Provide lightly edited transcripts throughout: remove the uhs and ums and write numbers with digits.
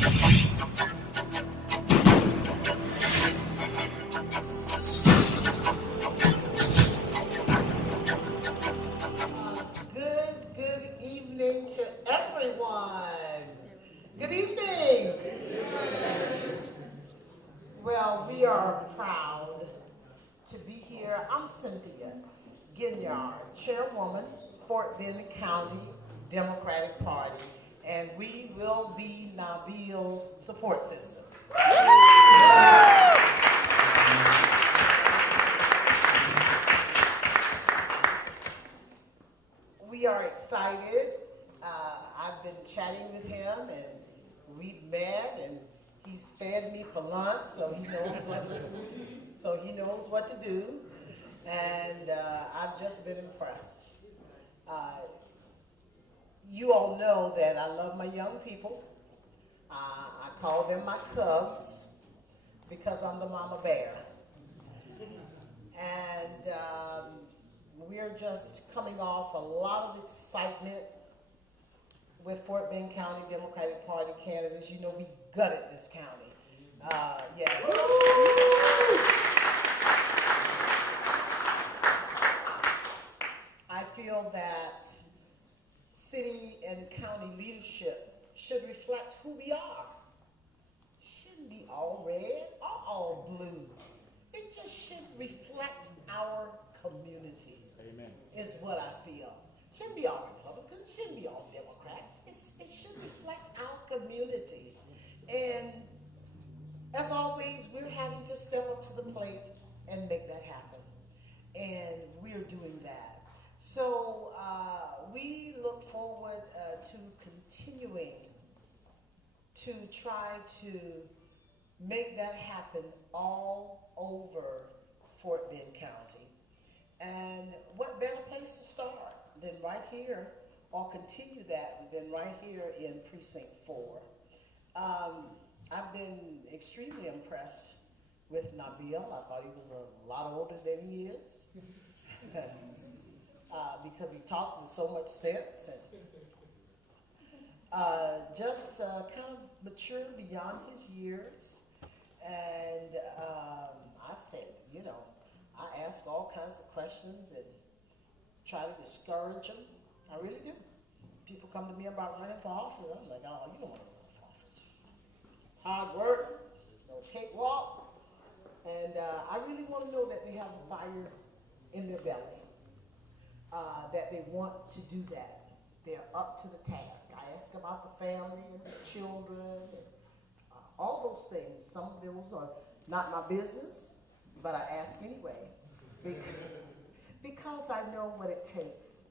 Good evening to everyone. Good evening. Well, we are proud to be here. I'm Cynthia Ginyard, Chairwoman, Fort Bend County Democratic Party, and we will be Nabil's support system. We are excited. I've been chatting with him, and we've met, and he's fed me for lunch, so he knows what to do. And I've just been impressed. You all know that I love my young people. I call them my cubs because I'm the mama bear. And we're just coming off a lot of excitement with Fort Bend County Democratic Party candidates. You know, we gutted this county. Yes. I feel that city and county leadership should reflect who we are. Shouldn't be all red or all blue. It just should reflect our community. Amen. Is what I feel. Shouldn't be all Republicans, shouldn't be all Democrats. It should reflect our community. And as always, we're having to step up to the plate and make that happen. And we're doing that. So we look forward to continuing to try to make that happen all over Fort Bend County. And what better place to start than right here, or continue that than right here in Precinct 4. I've been extremely impressed with Nabil. I thought he was a lot older than he is because he talked with so much sense and just kind of mature beyond his years. And I said, you know, I ask all kinds of questions and try to discourage them. I really do. People come to me about running for office. I'm like, oh, you don't want to run for office. It's hard work, no cakewalk. And I really want to know that they have a fire in their belly, that they want to do that. They're up to the task. I ask about the family and the children, and all those things. Some of those are not my business, but I ask anyway, because I know what it takes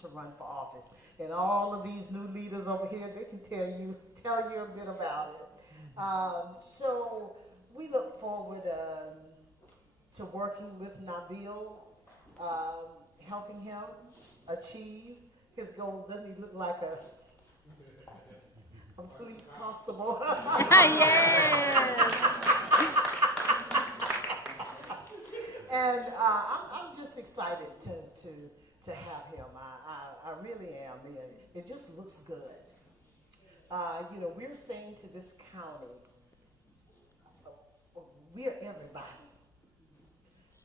to run for office. And all of these new leaders over here, they can tell you a bit about it. So we look forward to working with Nabil, helping him achieve his goals. Doesn't he look like a police constable? Yes. And I'm just excited to have him. I really am. It just looks good. You know, we're saying to this county, we're everybody.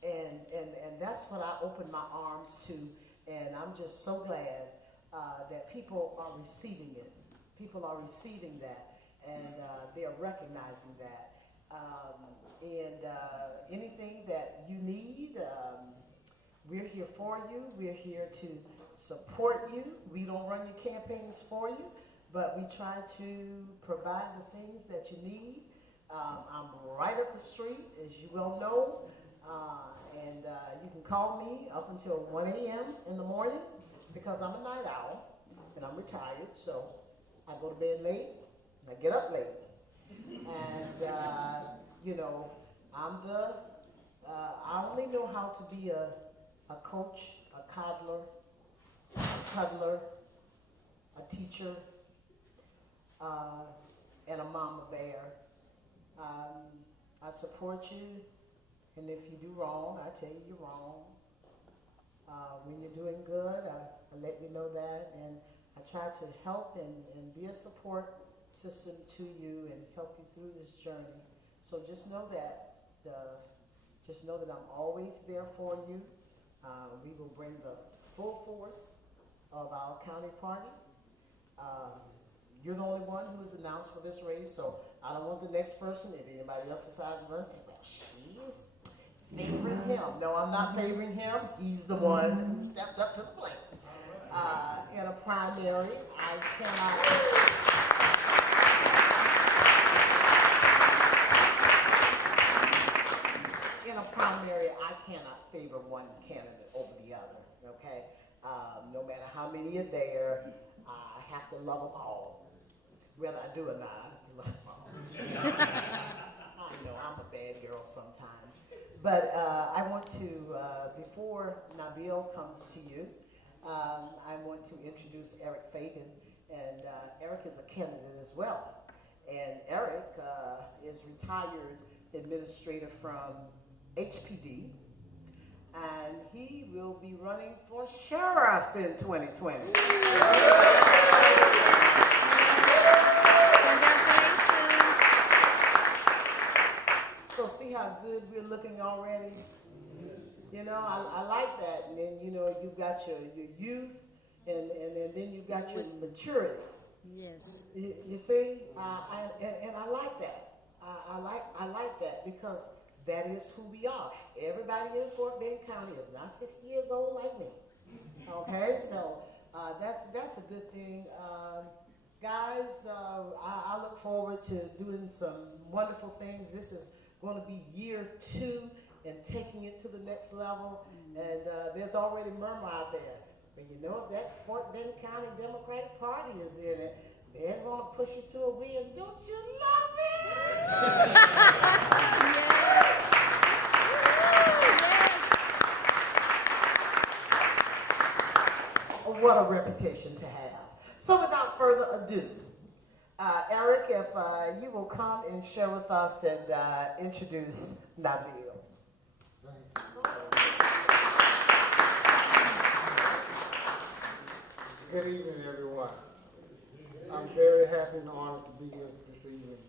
And that's what I open my arms to. And I'm just so glad that people are receiving it. People are receiving that, and they're recognizing that. Anything that you need, we're here for you. We're here to support you. We don't run your campaigns for you, but we try to provide the things that you need. I'm right up the street, as you well know, and you can call me up until 1 a.m. in the morning because I'm a night owl and I'm retired, so I go to bed late and I get up late. And, you know, I only know how to be a coach, a coddler, a cuddler, a teacher, and a mama bear. I support you, and if you do wrong, I tell you you're wrong. When you're doing good, I let you know that, and I try to help and be a support system to you and help you through this journey. So just know that I'm always there for you. We will bring the full force of our county party. You're the only one who is announced for this race, so I don't want the next person, if anybody else decides to run, say, well, she is favoring him. No, I'm not favoring him. He's the one who stepped up to the plate. In a primary, I cannot favor one candidate over the other, okay? No matter how many are there, I have to love them all. Whether I do or not, I have to love them all. I know, I'm a bad girl sometimes. But I want to, before Nabil comes to you, I want to introduce Eric Fagan. And Eric is a candidate as well. And Eric is retired administrator from HPD. And he will be running for sheriff in 2020. So see how good we're looking already? You know, I like that. And then, you know, you've got your youth, and then you've got your maturity. Yes. You see? And I like that. I like that because that is who we are. Everybody in Fort Bend County is not 60 years old like me. Okay, so that's a good thing. Guys, I look forward to doing some wonderful things. This is going to be year 2 and taking it to the next level. And there's already murmur out there. But you know, if that Fort Bend County Democratic Party is in it, they're going to push you to a win. Don't you love it? What a reputation to have. So without further ado, Eric, if you will come and share with us and introduce Nabil. Good evening, everyone. I'm very happy and honored to be here this evening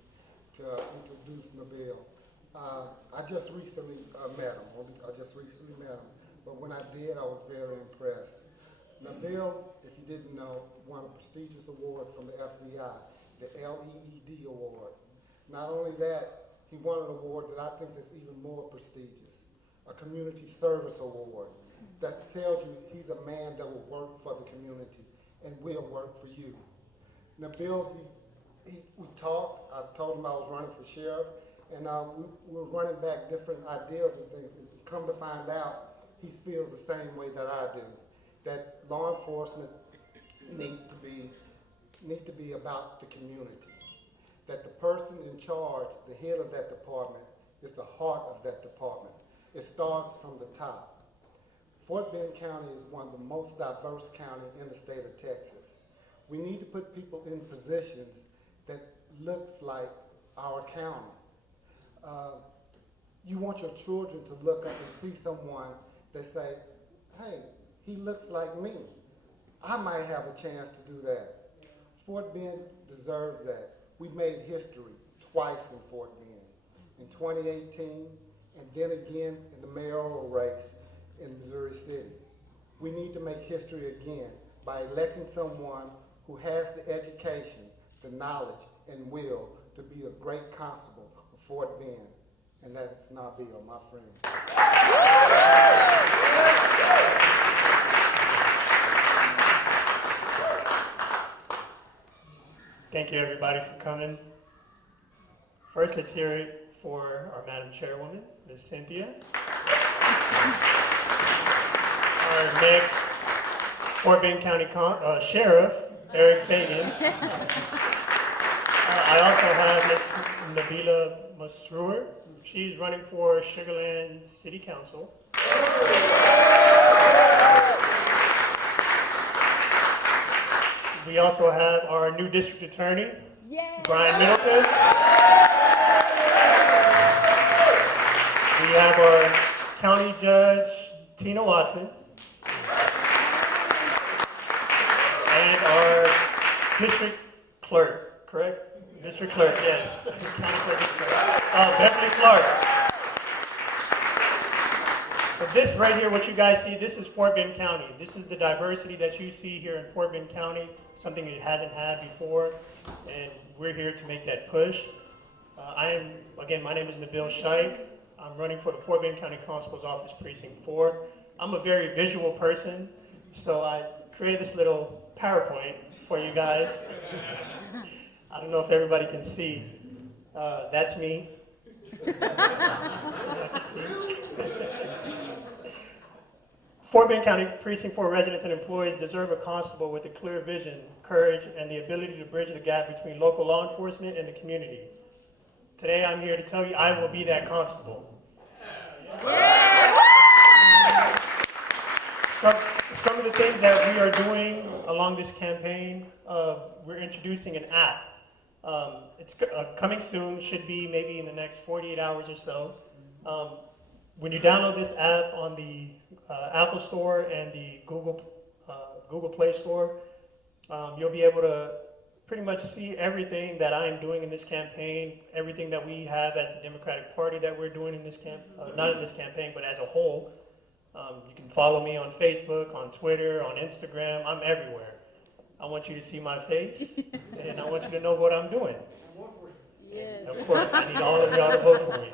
to introduce Nabil. I just recently met him. But when I did, I was very impressed. Nabil, if you didn't know, won a prestigious award from the FBI, the LEED Award. Not only that, he won an award that I think is even more prestigious, a Community Service Award. That tells you he's a man that will work for the community and will work for you. Nabil, we talked. I told him I was running for sheriff, and we were running back different ideas and things. And come to find out, he feels the same way that I do. That law enforcement need to be about the community. That the person in charge, the head of that department, is the heart of that department. It starts from the top. Fort Bend County is one of the most diverse counties in the state of Texas. We need to put people in positions that look like our county. You want your children to look up and see someone that say, hey, he looks like me. I might have a chance to do that. Fort Bend deserves that. We made history twice in Fort Bend. In 2018, and then again in the mayoral race in Missouri City. We need to make history again by electing someone who has the education, the knowledge, and will to be a great constable of Fort Bend. And that's Nabil, my friend. Thank you, everybody, for coming. First, let's hear it for our Madam Chairwoman, Ms. Cynthia. Our next Fort Bend County Sheriff, Eric Fagan. I also have Ms. Nabila Masroor. She's running for Sugar Land City Council. We also have our new district attorney, Brian Middleton. We have our county judge, Tina Watson. And our district clerk, correct? District Clerk, yes. County Clerk, District Clerk. Beverly Clark. So this right here, what you guys see, this is Fort Bend County. This is the diversity that you see here in Fort Bend County, something it hasn't had before, and we're here to make that push. Again, my name is Nabil Shike. I'm running for the Fort Bend County Constable's Office Precinct 4. I'm a very visual person, so I created this little PowerPoint for you guys. I don't know if everybody can see. That's me. Fort Bend County Precinct 4 residents and employees deserve a constable with a clear vision, courage, and the ability to bridge the gap between local law enforcement and the community. Today I'm here to tell you I will be that constable. Some of the things that we are doing along this campaign, we're introducing an app. It's coming soon, should be maybe in the next 48 hours or so. When you download this app on the Apple Store and the Google Play Store, you'll be able to pretty much see everything that I am doing in this campaign, everything that we have as the Democratic Party that we're doing in this not in this campaign, but as a whole. You can follow me on Facebook, on Twitter, on Instagram. I'm everywhere. I want you to see my face, and I want you to know what I'm doing. Yes. Of course, I need all of y'all to vote for me.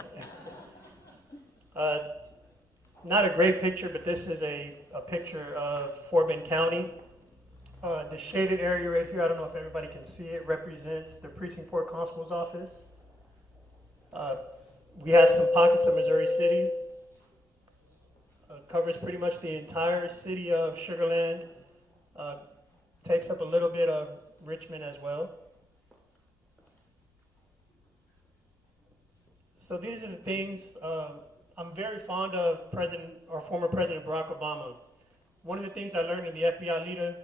Not a great picture, but this is a picture of Fort Bend County. The shaded area right here, I don't know if everybody can see it, represents the Precinct 4 Constable's Office. We have some pockets of Missouri City. Covers pretty much the entire city of Sugar Land. Takes up a little bit of Richmond as well. So these are the things. I'm very fond of former President Barack Obama. One of the things I learned in the FBI Leader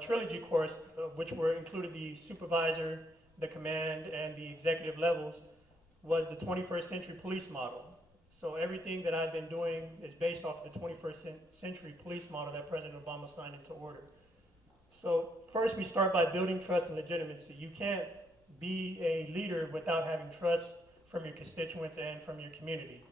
Trilogy course, which included the supervisor, the command, and the executive levels, was the 21st century police model. So everything that I've been doing is based off of the 21st century police model that President Obama signed into order. So first we start by building trust and legitimacy. You can't be a leader without having trust from your constituents and from your community.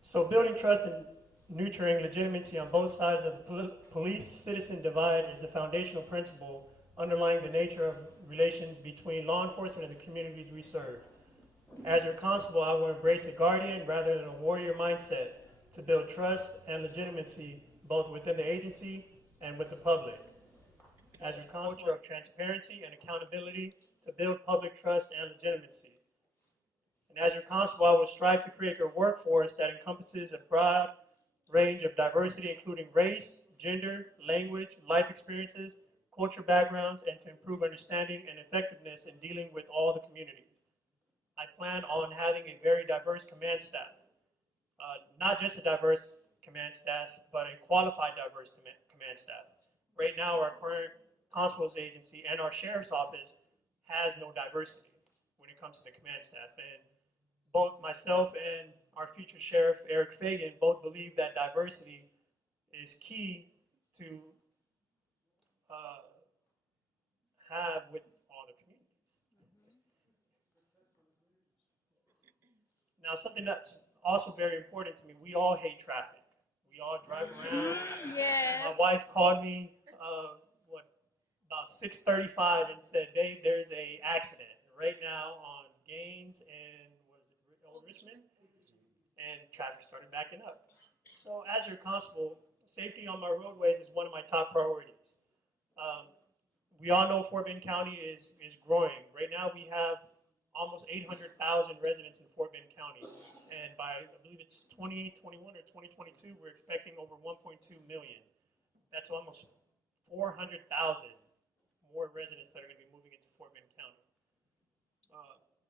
So building trust and nurturing legitimacy on both sides of the police-citizen divide is the foundational principle underlying the nature of relations between law enforcement and the communities we serve. As your constable, I will embrace a guardian rather than a warrior mindset to build trust and legitimacy both within the agency and with the public. As your constable of transparency and accountability to build public trust and legitimacy. And as your constable, I will strive to create a workforce that encompasses a broad range of diversity, including race, gender, language, life experiences, culture backgrounds, and to improve understanding and effectiveness in dealing with all the communities. I plan on having a very diverse command staff. Not just a diverse command staff, but a qualified diverse command staff. Right now, our current constable's agency and our sheriff's office has no diversity when it comes to the command staff. And both myself and our future sheriff, Eric Fagan, both believe that diversity is key to have with all the communities. Now, something that's also very important to me, we all hate traffic. We all drive around. Yes. My wife called me about 6:35 and said, "Babe, there's a accident right now on Gaines and Richmond," and traffic started backing up. So as your constable, safety on my roadways is one of my top priorities. We all know Fort Bend County is growing. Right now we have almost 800,000 residents in Fort Bend County. And by, I believe it's 2021 or 2022, we're expecting over 1.2 million. That's almost 400,000 more residents that are going to be moving into Fort Bend County.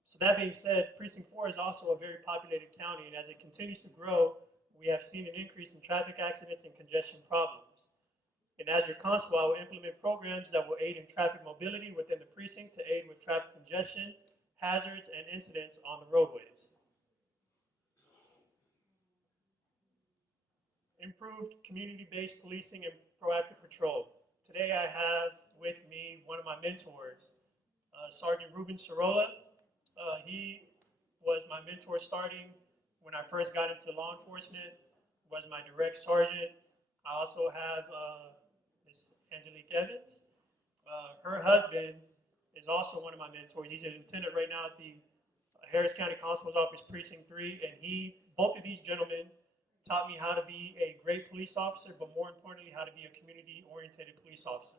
So that being said, Precinct 4 is also a very populated county, and as it continues to grow, we have seen an increase in traffic accidents and congestion problems. And as your constable, I will implement programs that will aid in traffic mobility within the precinct to aid with traffic congestion, hazards, and incidents on the roadways. Improved community-based policing and proactive patrol. Today I have with me one of my mentors, Sergeant Ruben Sorolla. He was my mentor starting when I first got into law enforcement, was my direct sergeant. I also have Miss Angelique Evans. Her husband is also one of my mentors. He's a lieutenant right now at the Harris County Constable's Office, Precinct 3, and both of these gentlemen taught me how to be a great police officer, but more importantly, how to be a community-oriented police officer.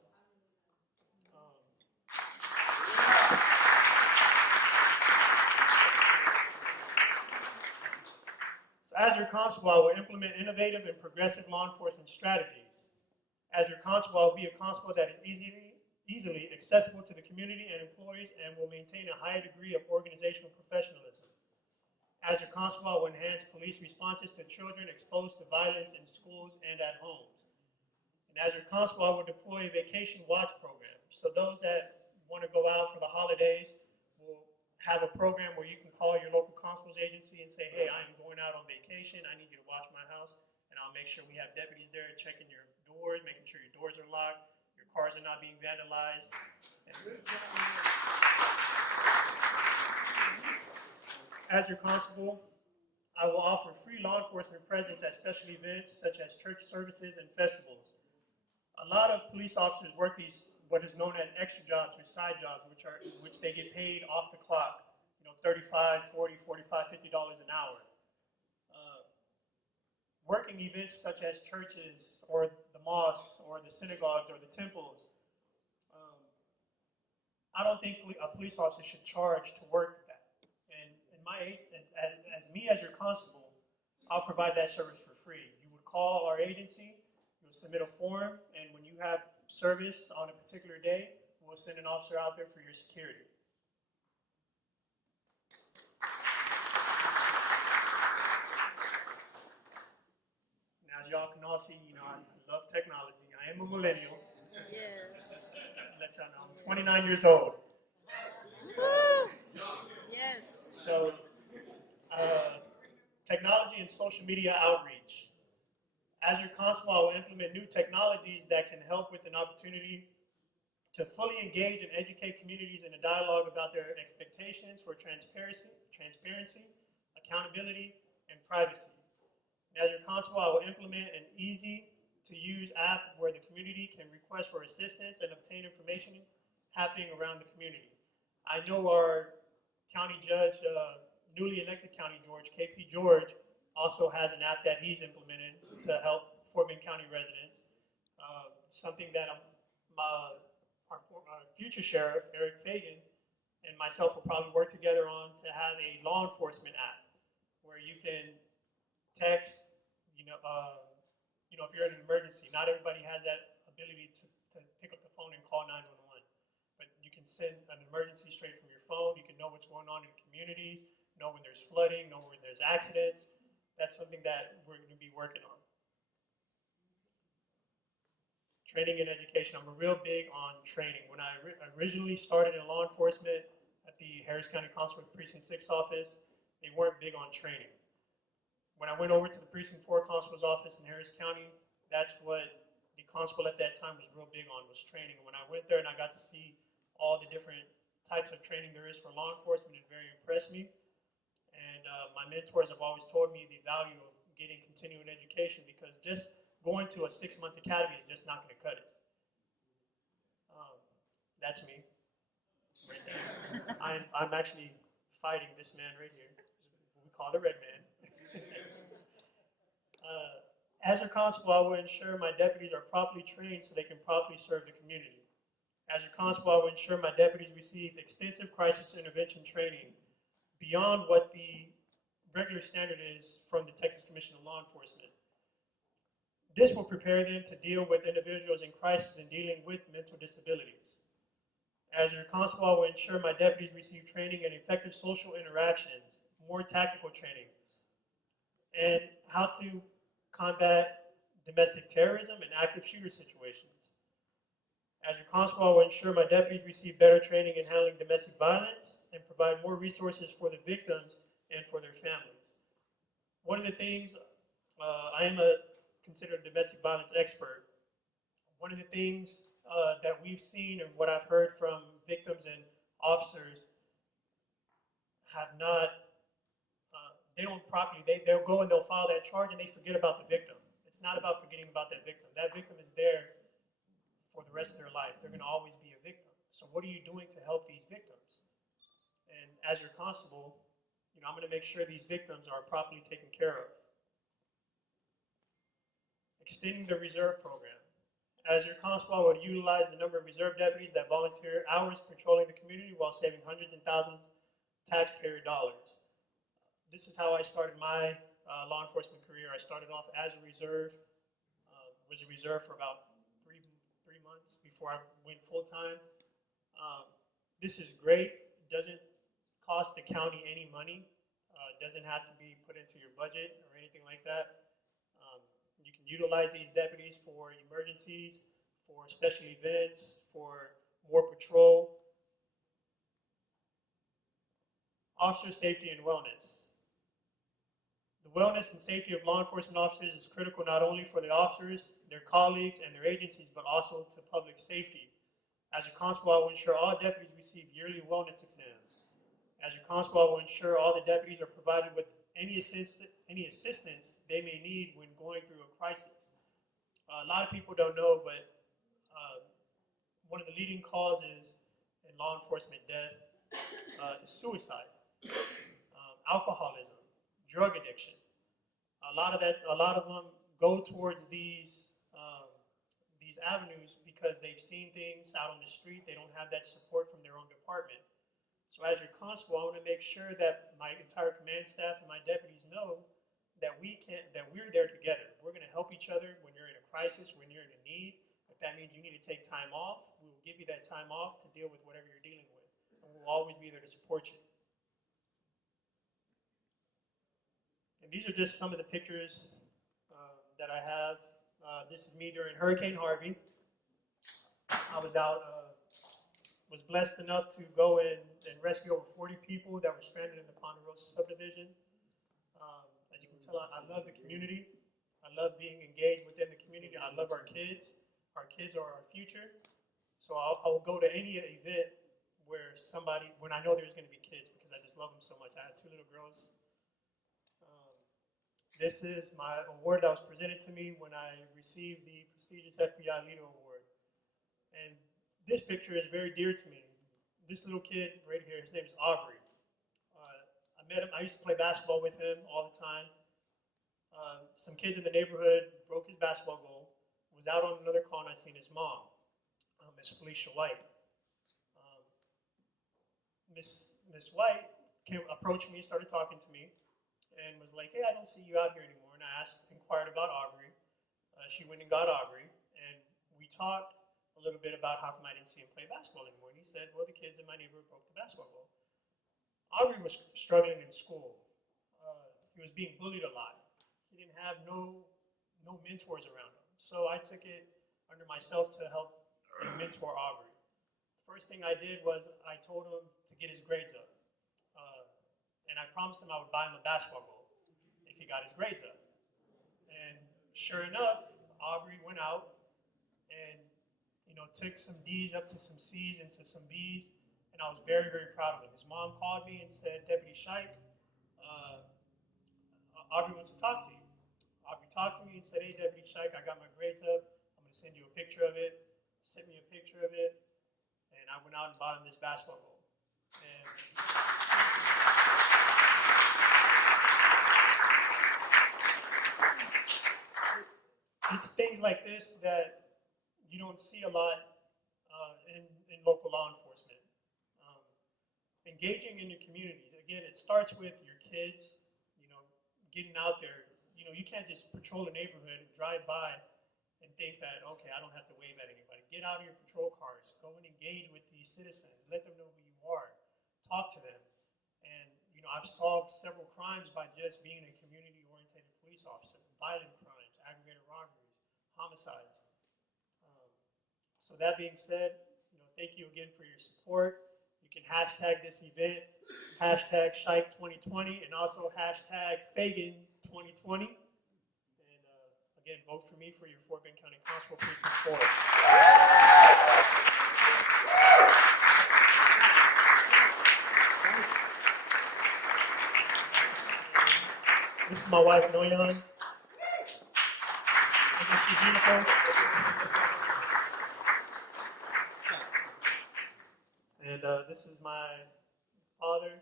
So as your constable, I will implement innovative and progressive law enforcement strategies. As your constable, I will be a constable that is easily accessible to the community and employees and will maintain a high degree of organizational professionalism. As your constable, I will enhance police responses to children exposed to violence in schools and at homes. And as your constable, I will deploy a vacation watch program. So those that want to go out for the holidays will have a program where you can call your local constable's agency and say, hey, I am going out on vacation. I need you to watch my house. And I'll make sure we have deputies there checking your doors, making sure your doors are locked, your cars are not being vandalized. As your constable, I will offer free law enforcement presence at special events such as church services and festivals. A lot of police officers work these what is known as extra jobs or side jobs, which they get paid off the clock, $35, $40, $45, $50 an hour. Working events such as churches or the mosques or the synagogues or the temples, I don't think a police officer should charge to work that. And as me as your constable, I'll provide that service for free. You would call our agency, you'll submit a form, and when you have service on a particular day, we'll send an officer out there for your security. Now, as y'all can all see, I love technology. I am a millennial. Yes. Let y'all know, I'm 29 years old. Yes. So, technology and social media outreach. As your constable, I will implement new technologies that can help with an opportunity to fully engage and educate communities in a dialogue about their expectations for transparency, accountability, and privacy. And as your constable, I will implement an easy-to-use app where the community can request for assistance and obtain information happening around the community. I know our county judge, newly elected county George, KP George, also has an app that he's implemented to help Fort Bend County residents. Something that our future sheriff, Eric Fagan, and myself will probably work together on to have a law enforcement app where you can text, if you're in an emergency. Not everybody has that ability to pick up the phone and call 911. But you can send an emergency straight from your phone. You can know what's going on in communities, know when there's flooding, know when there's accidents. That's something that we're going to be working on. Training and education. I'm real big on training. When I originally started in law enforcement at the Harris County Constable Precinct 6 office, they weren't big on training. When I went over to the Precinct 4 Constable's office in Harris County, that's what the constable at that time was real big on, was training. When I went there and I got to see all the different types of training there is for law enforcement, it very impressed me. And my mentors have always told me the value of getting continuing education, because just going to a 6-month academy is just not going to cut it. That's me, right there. I'm actually fighting this man right here. We call the red man. As your constable, I will ensure my deputies are properly trained so they can properly serve the community. As your constable, I will ensure my deputies receive extensive crisis intervention training beyond what the regular standard is from the Texas Commission of Law Enforcement. This will prepare them to deal with individuals in crisis and dealing with mental disabilities. As your constable, I will ensure my deputies receive training in effective social interactions, more tactical training, and how to combat domestic terrorism and active shooter situations. As your constable, I will ensure my deputies receive better training in handling domestic violence and provide more resources for the victims and for their families. One of the things, I am considered a domestic violence expert. One of the things that we've seen and what I've heard from victims and officers have not, they don't properly, they'll go and they'll file that charge and they forget about the victim. It's not about forgetting about that victim. That victim is there for the rest of their life. They're going to always be a victim. So what are you doing to help these victims? And as your constable, I'm going to make sure these victims are properly taken care of. Extending the reserve program. As your constable, I would utilize the number of reserve deputies that volunteer hours patrolling the community while saving hundreds and thousands taxpayer dollars. This is how I started my law enforcement career. I started off as a reserve, was a reserve for about three months before I went full-time. This is great. It doesn't cost the county any money. It doesn't have to be put into your budget or anything like that. You can utilize these deputies for emergencies, for special events, for more patrol. Officer safety and wellness. The wellness and safety of law enforcement officers is critical not only for the officers, their colleagues, and their agencies, but also to public safety. As your constable, I will ensure all deputies receive yearly wellness exams. As your constable, I will ensure all the deputies are provided with any assistance they may need when going through a crisis. A lot of people don't know, but one of the leading causes in law enforcement death is suicide, alcoholism, drug addiction. A lot of them go towards these avenues because they've seen things out on the street. They don't have that support from their own department. So as your constable, I want to make sure that my entire command staff and my deputies know that we're there together. We're going to help each other when you're in a crisis, when you're in a need. If that means you need to take time off, we will give you that time off to deal with whatever you're dealing with. And we'll always be there to support you. And these are just some of the pictures that I have. This is me during Hurricane Harvey. I was out, was blessed enough to go and rescue over 40 people that were stranded in the Ponderosa subdivision. As you can tell, I love the community. I love being engaged within the community. I love our kids. Our kids are our future. So I'll go to any event when I know there's going to be kids, because I just love them so much. I have 2 little girls. This is my award that was presented to me when I received the prestigious FBI Leader Award. And this picture is very dear to me. This little kid right here, his name is Aubrey. I met him, I used to play basketball with him all the time. Some kids in the neighborhood broke his basketball goal, was out on another call, and I seen his mom, Miss Felicia White. Miss White approached me, started talking to me, and was like, hey, I don't see you out here anymore. And I inquired about Aubrey. She went and got Aubrey, and we talked a little bit about how come I didn't see him play basketball anymore. And he said, well, the kids in my neighborhood broke the basketball goal. Aubrey was struggling in school. He was being bullied a lot. He didn't have no mentors around him. So I took it under myself to help mentor Aubrey. First thing I did was I told him to get his grades up. And I promised him I would buy him a basketball goal if he got his grades up. And sure enough, Aubrey went out and took some D's up to some C's and to some B's, and I was very, very proud of him. His mom called me and said, Deputy Shike, Aubrey wants to talk to you. Aubrey talked to me and said, hey, Deputy Shike, I got my grades up. I'm going to send you a picture of it. Sent me a picture of it, and I went out and bought him this basketball goal. And it's things like this that you don't see a lot in local law enforcement. Engaging in your communities. Again, it starts with your kids, getting out there. You can't just patrol a neighborhood and drive by and think that, okay, I don't have to wave at anybody. Get out of your patrol cars. Go and engage with these citizens. Let them know who you are. Talk to them. And, I've solved several crimes by just being a community-oriented police officer. Violent crimes, aggravated robberies, homicides. So that being said, thank you again for your support. You can hashtag this event, hashtag Shike 2020, and also hashtag Fagan 2020. And again, vote for me for your Fort Bend County Constable Precinct 4. This is my wife, Noyan. Isn't she beautiful? And this is my father,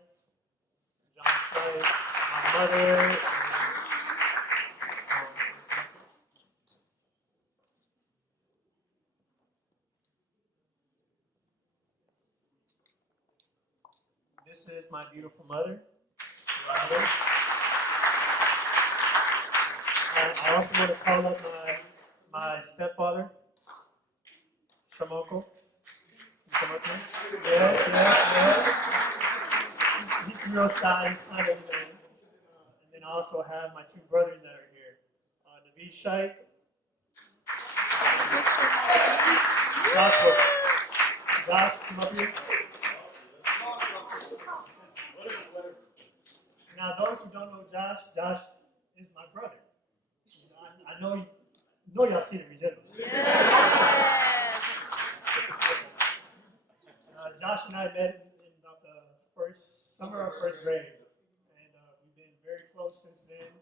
John Shike, my mother. This is my beautiful mother. I also want to call up my stepfather, Shamoko. Come up here. Yeah. He's real shy. He's kind of, and then I also have my two brothers that are here. Nabil Shike. Josh, come up here. Now, those who don't know Josh is my brother. I know y'all see the resemblance. Josh and I met in about the summer of first grade, and we've been very close since then.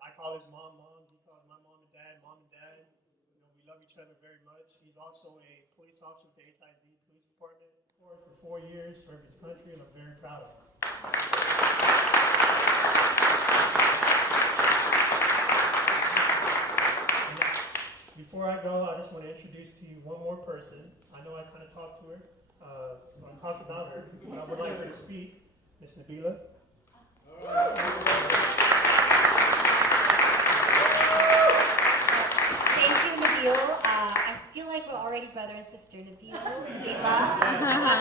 I call his mom, he calls my mom and dad. You know, we love each other very much. He's also a police officer with the HISD Police Department for 4 years, served his country, and I'm very proud of him. Before I go, I just want to introduce to you one more person. I know I kind of talked to her, when I talked about her, but I would like her to speak. Miss Nabila. Thank you, Nabil. I feel like we're already brother and sister. Nabila,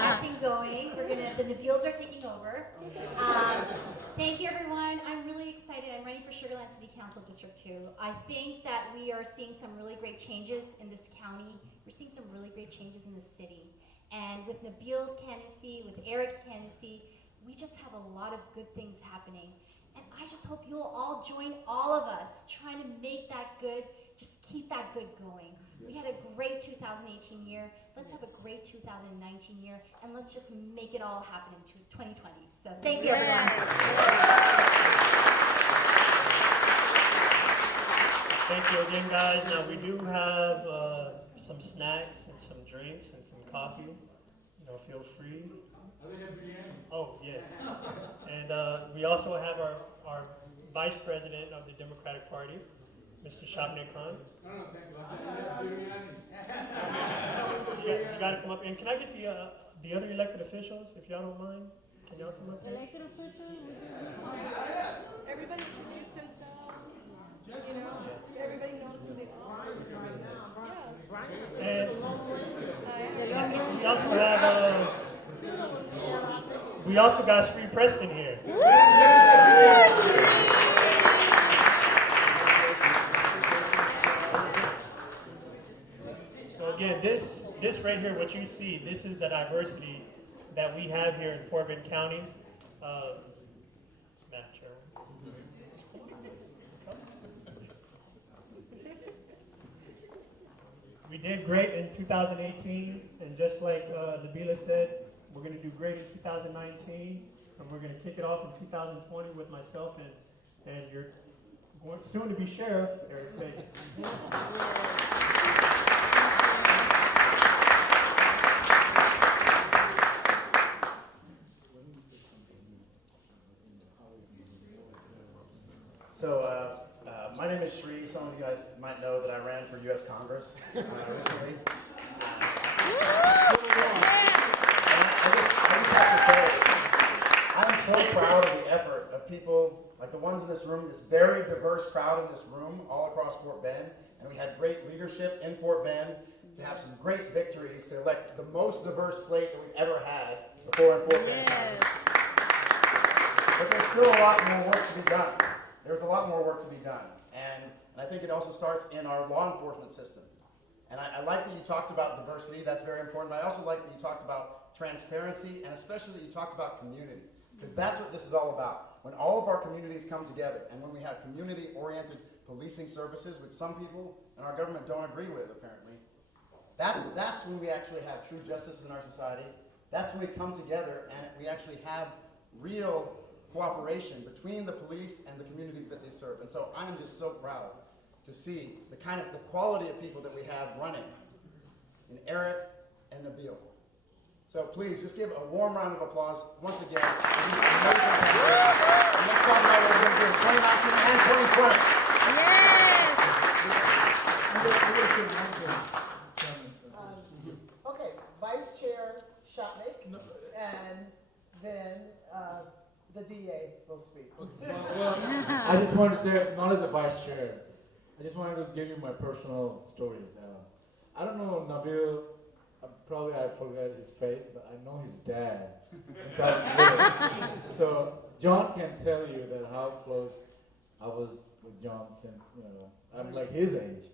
nothing going. The Nabils are taking over. Thank you, everyone. I'm really excited. I'm running for Sugar Land City Council District 2. I think that we are seeing some really great changes in this county. We're seeing some really great changes in the city. And with Nabil's candidacy, with Eric's candidacy, we just have a lot of good things happening. And I just hope you'll all join all of us trying to make that good, just keep that good going. We had a great 2018 year. Let's have a great 2019 year, and let's just make it all happen in 2020. So thank you, everyone. Thank you again, guys. Now, we do have some snacks and some drinks and some coffee. You know, feel free. Oh, yes. And we also have our Vice President of the Democratic Party, Mr. Shabnir Khan. You got to come up. And can I get the other elected officials, if y'all don't mind? Can y'all come up here? Elected officials? Everybody introduce themselves. You know, everybody knows who they are. And we also got Sri Preston here. So again, this right here, what you see, this is the diversity that we have here in Fort Bend County. We did great in 2018, and just like Nabila said, we're going to do great in 2019, and we're going to kick it off in 2020 with myself and your soon to be sheriff, Eric Fagan. So, my name is Sri. Some of you guys might know that I ran for U.S. Congress recently. I just have to say, I'm so proud of the effort of people like the ones in this room, this very diverse crowd in this room, all across Fort Bend. And we had great leadership in Fort Bend to have some great victories to elect the most diverse slate that we've ever had before in Fort Bend. Yes. But there's still a lot more work to be done. There's a lot more work to be done. And I think it also starts in our law enforcement system. And I like that you talked about diversity. That's very important. But I also like that you talked about transparency, and especially that you talked about community. Because that's what this is all about. When all of our communities come together, and when we have community-oriented policing services, which some people in our government don't agree with, apparently, that's when we actually have true justice in our society. That's when we come together and we actually have real cooperation between the police and the communities that they serve. And so I am just so proud to see the quality of people that we have running in Eric and Nabil. So please, just give a warm round of applause once again. And let's talk about what we're going to do in 2019 and 2020. Okay, Vice Chair Shopnick, and then the DA will speak. Well, I just wanted to say, not as a vice chair, I just wanted to give you my personal stories. I don't know Nabil, probably I forgot his face, but I know his dad since I was little. So John can tell you that how close I was with John since, I'm like his age.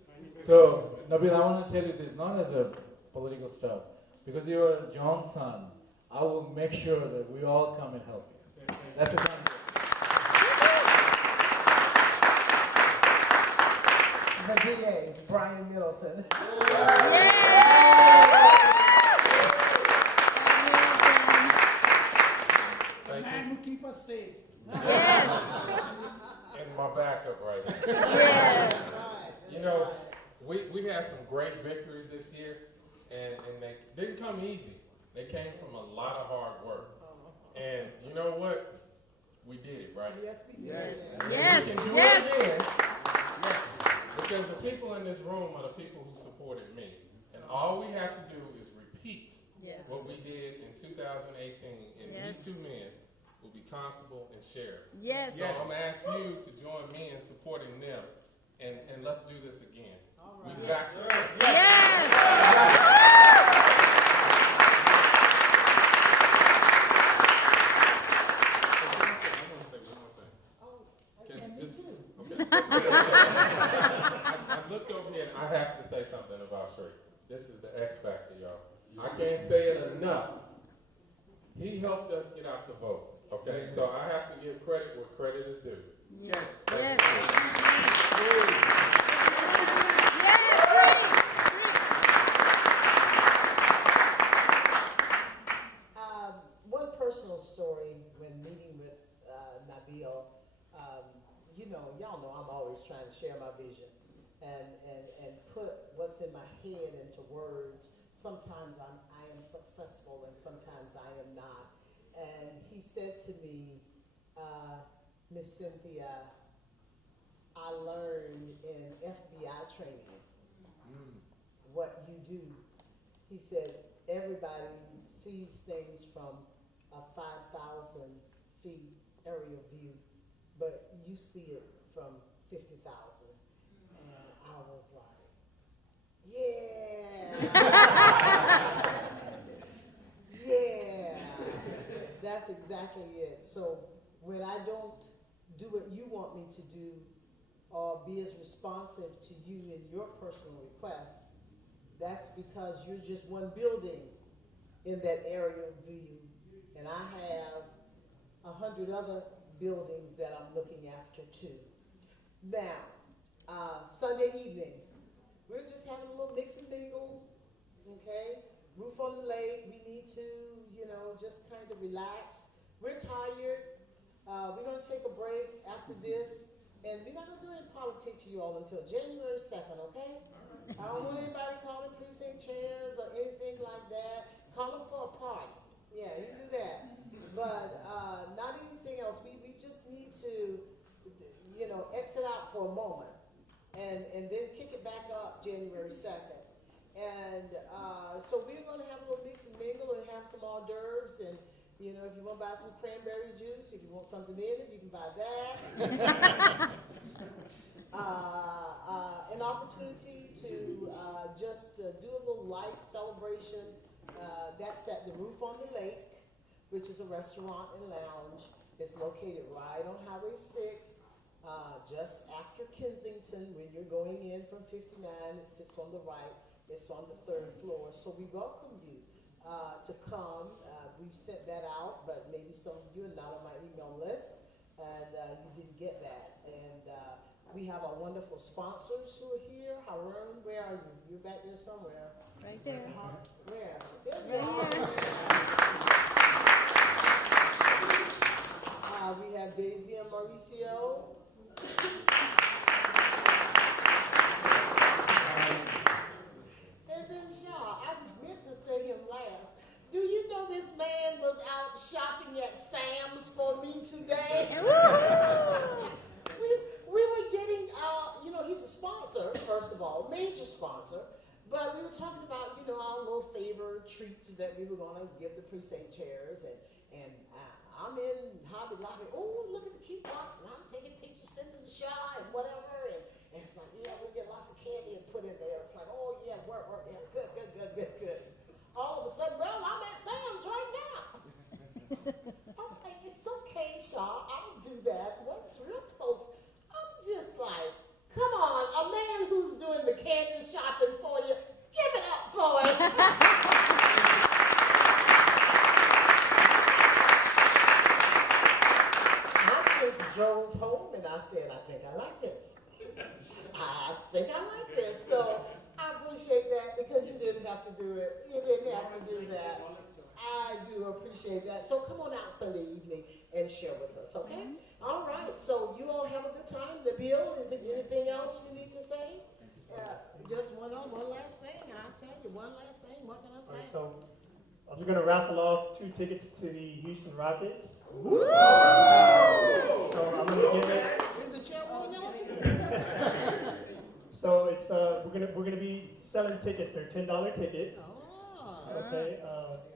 So Nabil, I want to tell you this, not as a political stuff, because you're John's son, I will make sure that we all come and help you. That's a done deal. The DA, Brian Middleton. The man who keep us safe. Yes. And my backup right here. Yes. You know, we had some great victories this year, and they didn't come easy. They came from a lot of hard work. And you know what? We did it, right? Yes, we did. Yes. Yes. We can do Yes. it again. Because the people in this room are the people who supported me. And all we have to do is repeat Yes. what we did in 2018. And Yes. these two men will be Constable and Sheriff. Yes. So I'm going to ask you to join me in supporting them. And let's do this again. We've got to. Yes. I looked over here and I have to say something about Shree. This is the X factor, y'all. I can't say it enough. He helped us get out the vote. Okay, so I have to give credit where credit is due. Yes. Thank Yes. One personal story when meeting with Nabil, y'all know I'm always trying to share my vision and put what's in my head into words. Sometimes I am successful and sometimes I am not. And he said to me, Miss Cynthia, I learned in FBI training what you do. He said, everybody sees things from a 5,000 feet aerial view, but you see it from 50,000. And I was like, yeah. Yeah, that's exactly it. So when I don't do what you want me to do or be as responsive to you in your personal requests, that's because you're just one building in that aerial view. And I have 100 other buildings that I'm looking after too. Now, Sunday evening, we're just having a little mix and mingle, okay? Roof on the lake, we need to, just kind of relax. We're tired. We're gonna take a break after this, and we're not gonna do any politics, you all, until January 2nd, okay? I don't want anybody calling precinct chairs or anything like that. Call them for a party. Yeah, you do that. But not anything else. We just need to, exit out for a moment and then kick it back up January 2nd. And so we're going to have a little mix and mingle and have some hors d'oeuvres. And, if you want to buy some cranberry juice, if you want something in it, you can buy that. An opportunity to just do a little light celebration. That's at the Roof on the Lake, which is a restaurant and lounge. It's located right on Highway 6, just after Kensington. When you're going in from 59, it sits on the right. It's on the 3rd floor. So we welcome you to come. We've sent that out, but maybe some of you are not on my email list, and you didn't get that. And we have our wonderful sponsors who are here. Harun, where are you? You're back there somewhere. Right there. Where? There you are. We Mauricio. And then Shaw, I meant to say him last. Do you know this man was out shopping at Sam's for me today? we were getting, he's a sponsor, first of all, major sponsor, but we were talking about, our little favor treats that we were going to give the precinct chairs, and I'm in Hobby Lobby. Oh, look at the cute box, and I'm taking pictures, sending the shot and whatever, and it's like, yeah, we get lots of candy and put in there. It's like, oh yeah, work, yeah, good. All of a sudden, well, I'm at Sam's right now. I'm like, it's okay, Shaw, I'll do that. Once real close, I'm just like, come on, a man who's doing the candy shopping for you, give it up for him. I just drove home and I said, I think I like this. I think I like this. So I appreciate that because you didn't have to do it. You didn't have to do that. I do appreciate that. So come on out Sunday evening and share with us, okay? All right. So you all have a good time. Nabil, is there anything else you need to say? Just one last thing. I'll tell you, one last thing. What can I say? Right, so I'm just going to raffle off 2 tickets to the Houston Rockets. Woo! So I'm going to give it. Is the chairwoman eligible? So it's we're gonna be selling tickets. They're $10 tickets. Oh. Okay.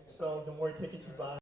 So the more tickets you buy,